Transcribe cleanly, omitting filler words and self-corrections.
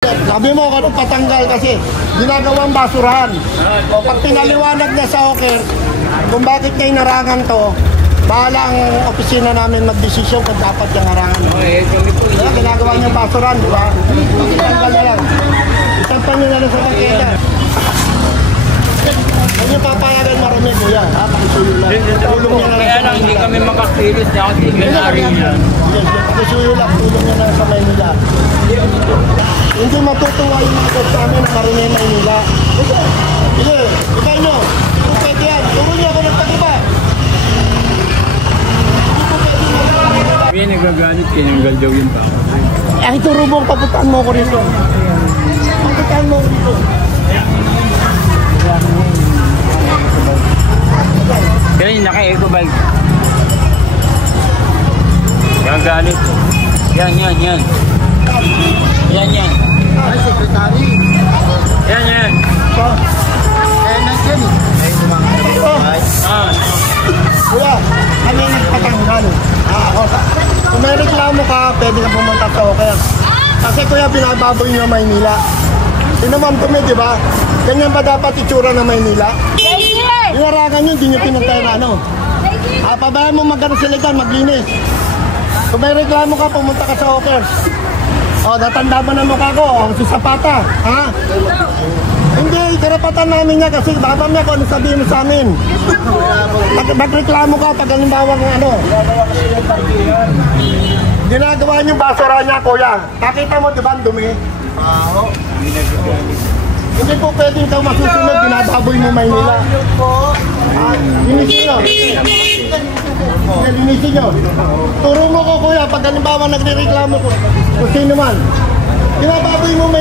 Sabi mo, anong patanggal kasi ginagawang basurahan. O pag pinaliwanag niya sa OKER kung bakit niya inarangan to, bahala ang opisina namin magdesisyon kung dapat yung arangan. Kaya ginagawa niya basurahan, di ba? Patanggal na lang. Isampan niyo na lang sa makita. Kung yung papayagan marami, kuya, ha? Pakisuyo lang. Tulong niya na lang Kaya sa lang, hindi Maynila. kami makakilos niya kasi may-ari niya. Pakisuyo lang, tulong niya na lang sa Maynila. Hindi matutuwa yung mga gusto namin na marunay Maynila. Sige, ikay nyo. Kung pwede yan, turo niyo ako ng pag-iba. May nagagalit, kinanggal daw yung tao. Ay, turo mo, papuntaan mo ko rito. Papuntaan mo ko rito. Kaya yung naka-eco bike. Gagalit. Yan. Yan. Ay, sekretary. Yan. Nandiyan Kuya, ano yung nagpatanggal? Ako. Kung may reklamo ka, pwede ka pumunta sa OKER. Kasi kuya, binababoy nyo Maynila. Yun naman kami, di ba? Ganyan ba dapat itsura ng Maynila? Inarangan nyo, hindi nyo pinantay na ano. Pabayaan mo magano sila dyan, maglinis. Kung may reklamo ka, pumunta ka sa OKER. O, natanda mo na mukha ko, si Zapata. Ha? Hindi, karapatan namin niya kasi babam niya kung ano sabihin mo sa amin. Magreklamo ka pag halimbawa ng ano. Ginagawa niyo basura niya, kuya. Nakita mo, di ba, ang dumi? Hindi po pwedeng ikaw masusunod, binababoy mo Maynila. Linisin nyo. Linisin nyo. Turo mo ko, kuya, pag halimbawa nagre-reklamo ko, kung sino man. Binababoy mo Maynila.